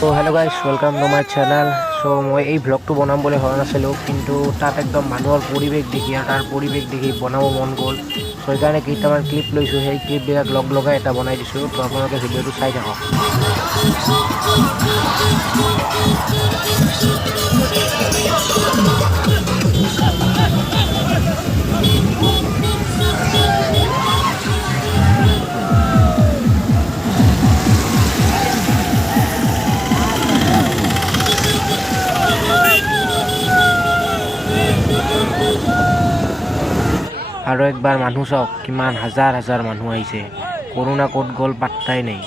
তো hello' guys, welcome to my channel. চ' মই এই ভ্লগটো বনাম বুলি ভবা নাছিলোঁ, কিন্তু তাত একদম মানুহৰ পৰিৱেশ দেখি আৰু তাৰ পৰিৱেশ দেখি বনাব মন গ'ল। চ' সেইকাৰণে কেইটামান ক্লিপ লৈছোঁ, সেই ক্লিপবিলাক লগাই এটা বনাই দিছোঁ। তো আপোনালোকে ভিডিঅ'টো চাই থাকক। আৰু একবাৰ মানুহ চাওক, কিমান হাজাৰ হাজাৰ মানুহ আহিছে। কৰোণা ক'ত গ'ল পাত্তাই নাই।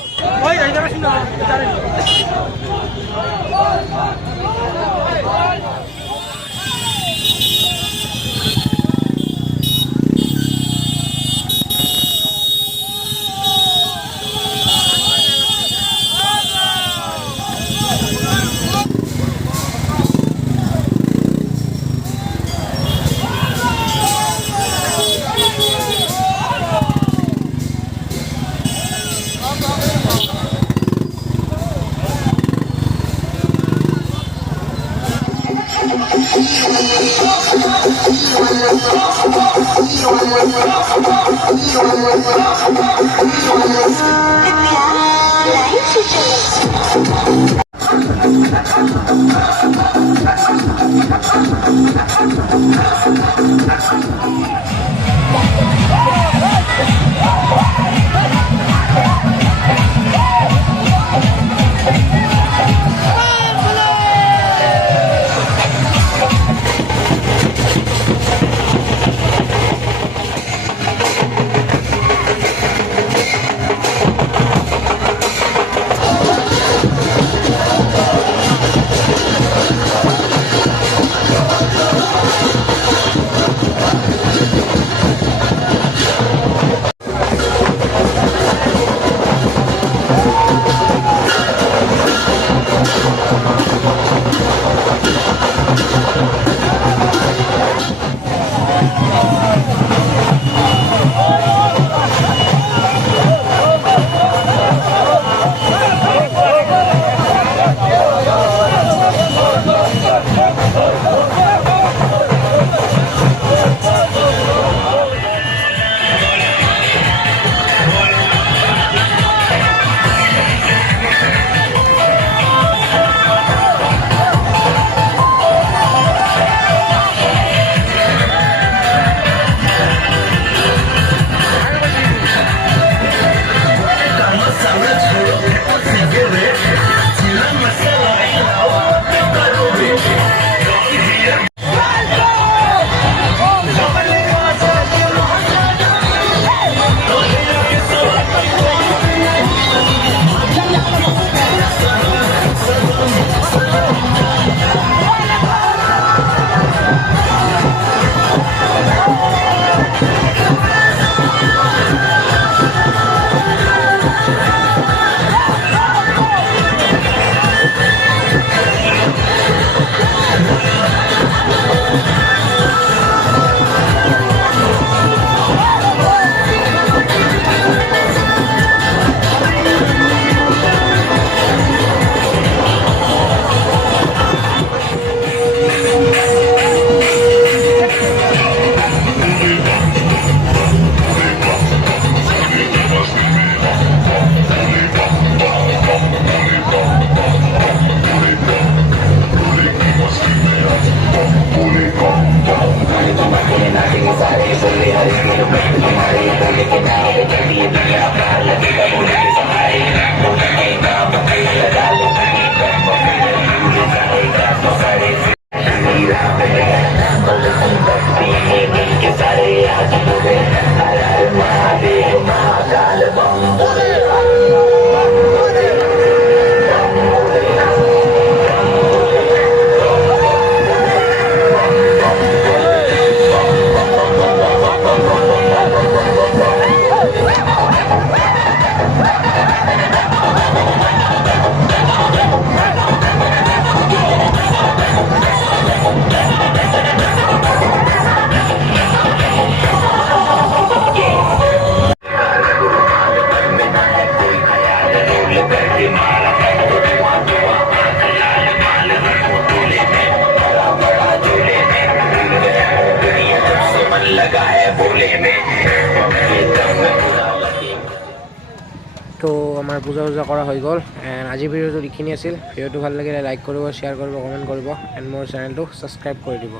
তো আমাৰ পূজা কৰা হৈ গ'ল এণ্ড আজি ভিডিঅ'টো এইখিনি আছিল ভিডিঅ'টো ভাল লাগিলে লাইক কৰিব শ্বেয়াৰ কৰিব কমেণ্ট কৰিব এণ্ড মোৰ চেনেলটো ছাবস্ক্ৰাইব কৰি দিব